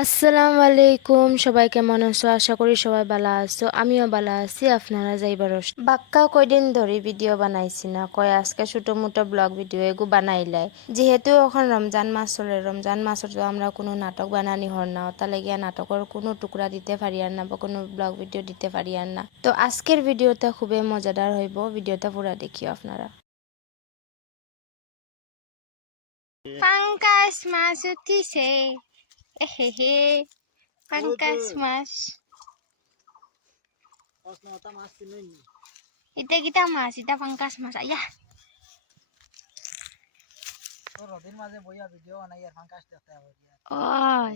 আসসালামু আলাইকুম, সবাই কেমন আছো? আশা করি সবাই ভালো আছো। আমিও ভালো আছি। আপনারা যাইবার বাক্কা কয়দিন ধরে ভিডিও বানাইছি না, কয় আজকে ছোট মোটো ব্লগ ভিডিও এগু বানাইলাই। যেহেতু এখন রমজান মাস চলে, রমজান মাসের তো আমরা কোনো নাটক বানানি হর না, তা লাগিয়া নাটকের কোনো টুকরা দিতে পারি আর না বা কোনো ব্লগ ভিডিও দিতে পারি আর না। তো আজকের ভিডিওটা খুবই মজাদার হইব, ভিডিওটা পুরা দেখিও আপনারা। পাঙ্কাশ মাছ উঠিছে, এহেহে পাঙ্কাশ মাছ। এটা কিটা মাছ? এটা পাঙ্কাশ মাছ। আইয়া রোদের মাঝে বইয়া ভিডিও বানাই আর ফাঙ্কাস দেখতে হবে। ওই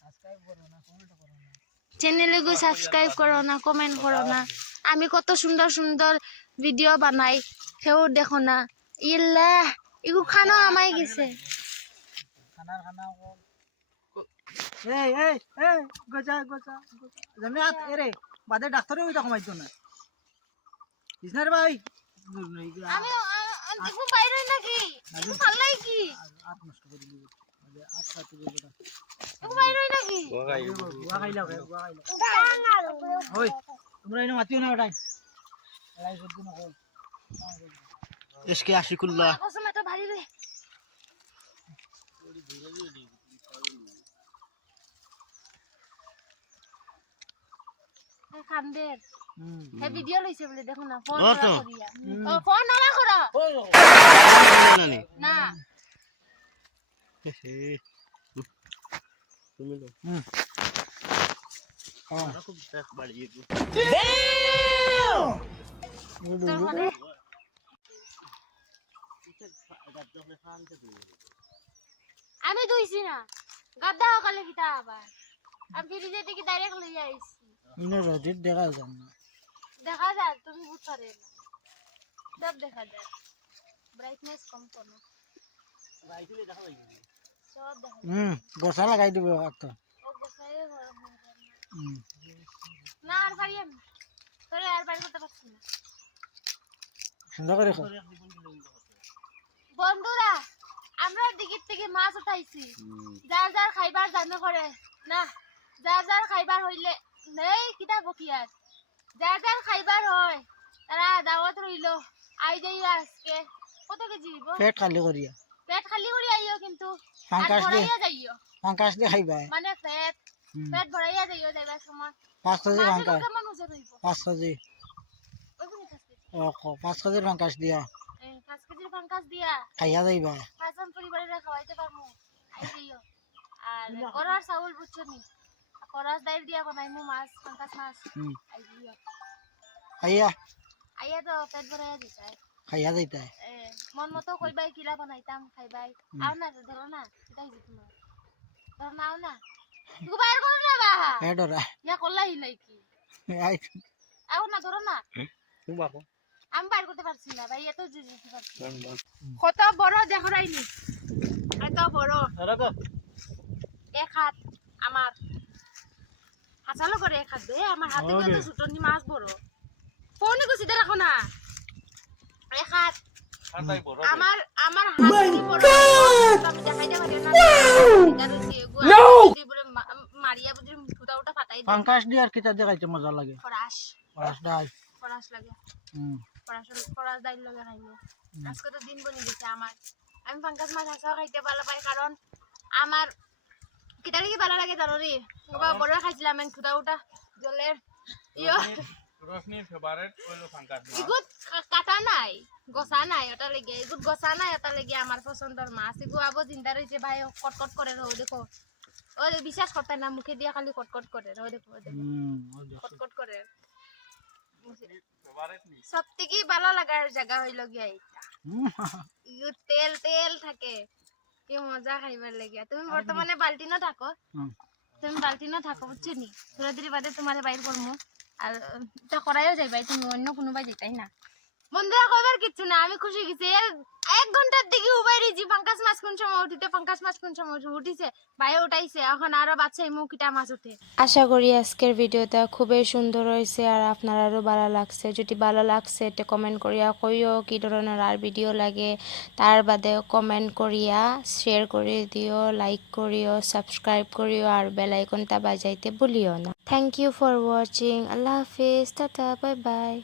সাবস্ক্রাইব করো না, কমেন্ট করো না। চ্যানেলে গো সাবস্ক্রাইব করো না, কমেন্ট করো না। আমি কত সুন্দর সুন্দর ভিডিও বানাই, সেও দেখো না। ইল্লা ইগু খানা আমাই গেছে। খানার খানা এই এই এই গজা গজা জানি আত এরে বাদে ডাক্তারে ওইটা কমাইতো না ইসনার ভাই আমি দেখো বাইরে নাকি দেখো পাল্লাই কি আত নষ্ট করে দিবি আরে আত কাটে দিবটা দেখো বাইরে নাকি গুয়া খাইলা গুয়া খাইলা ওই তোমরা এনে মাতিও না ওটাই লড়াই করতে না কই এসকে আশিকুল্লাহ কসম এত ভারী রে। খান্দের হে ভিডিও লইছে বলে দেখো না, ফোন করা করিয়া। ও ফোন না করো না তুমি খুব দেখ বাড়িয়ে আমি দুইছি না গাদ্দা সকালে কিতা আবার আমি ফিরিজে থেকে ডাইরেক্ট লইয়া আইছি। ইনো রোদের দেখা যায় না দেখা যায় তুমি বুঝতে পারে না, সব দেখা যায়। ব্রাইটনেস কম করো, রাইতুলে দেখা যায় সব দেখা যায়। গোসা লাগাই দিব একটা ও গোসাইয়ে গরম হয়ে যায় না আর পারি আমি তোরে আর বাড়ি করতে পারছি না। সুন্দর করে বন্ধুরা আমরা দিকের থেকে মাছ উঠাইছি, যার যার খাইবার জানো করে না, যার যার খাইবার হইলে নেই কিতা বকিয়ার, যার যার খাইবার হয় তারা দাওয়াত রইল, আই যাই আজকে। কত কেজি দিব? পেট খালি করিয়া পেট খালি করে আইও, কিন্তু ফাঙ্কাস দিয়ে ভরাইয়া যাইও, ফাঙ্কাস দিয়ে খাইবা মানে পেট পেট ভরাইয়া যাইও যাইবার সময়। 5 কেজি ফাঙ্কাস কেমন ওজন হইব? 5 কেজি ওইগুলো 5 কেজি। ও 5 কেজির ফাঙ্কাস দিয়া 5 কেজির পাঙ্কাস দিয়া খাইয়া যাইবা পাঁচজন পরিবারের খাওয়াইতে পারবো, আই যাইও। আর করার চাউল বুঝছো নি, করার ডাইল দিয়া বানাইমু মাছ, পাঙ্কাস মাছ, আই যাইও। খাইয়া আইয়া তো পেট ভরাইয়া দিতাই। খাইয়া যাইতা মন মতো কইবাই কিলা বানাইতাম খাইবাই। আও না ধরো না, এটা হইছে তোমার ধর না, আও না তুই বাইর করো না বা এ ডরা ইয়া করলাই নাই কি আই আও না ধরো না, তুমি বাকো আমি বাইর করতে পারছি না ভাই, এত দিতে পারছি কত বড় দেখো রাইনি, এত বড় এক হাত আমার হাসালো করে এক হাত দে আমার হাতে কত ছুটনি মাছ বড় ফোনে গুছি দে রাখো না এক হাত আমার আমার হাত কি বড় আমি দেখাইতে পারি না নো মারিয়া বুঝি ফুটা উটা ফাটাই দে ফাঙ্কাস দিয়ে আর কিটা দেখাইতে মজা লাগে ফরাস ফরাস ডাই ফরাস লাগে ফরাস ডাইল লাগে খাইলে আজকে তো দিন বনি গেছে আমার। আমি পাঙ্কাস মাছ হাসা খাইতে ভালো পাই, কারণ আমার কিতা কি ভালো লাগে জানো রে, বড় খাইছিলাম আমি ফুটা উটা জলের ইয়ো রোশনির ফেভারিট হলো পাঙ্কাস মাছ। ইগুত কাটা নাই গসা নাই, ওটা লেগে ইগুত গসা নাই, ওটা লেগে আমার পছন্দের মাছ। ইগু আবো জিন্দা রয়েছে ভাই, কটকট করে রো দেখো, ও বিশ্বাস করতে না, মুখে দিয়ে খালি কটকট করে রো দেখো, কটকট করে। সব থেকে ভালো লাগার জায়গা হইল গিয়া এটা, ইগু তেল তেল থাকে, কি মজা খাইবার লাগিয়া। তুমি বর্তমানে বালতিনও থাকো, তুমি বালতিনও থাকো বুঝছো নি, থোড়া দেরি বাদে তোমার বাইর করমু। আর এটা করাইও যাইবাই, তুমি অন্য কোনোবাই যেতাই না, বন্ধুরা কইবার কিচ্ছু না, আমি খুশি গেছি। 1 ঘন্টার দিকে উবাইরি জি পাঙ্কাস মাছ কোন সময় উঠিতে, পাঙ্কাস মাছ কোন সময় উঠিছে, ভাই উঠাইছে, এখন আরো বাচ্চাই মুকিটা মাছ উঠে। আশা করি আজকের ভিডিওটা খুবই সুন্দর হয়েছে আর আপনারারও ভালো লাগছে। যদি ভালো লাগছে এটা কমেন্ট করিয়া কইও কি ধরনের আর ভিডিও লাগে, তার বাদে কমেন্ট করিয়া শেয়ার করে দিও, লাইক করিও, সাবস্ক্রাইব করিও আর বেল আইকনটা বাজাইতে ভুলিও না। Thank you for watching. আল্লাহ হাফিজ, টাটা, বাই বাই।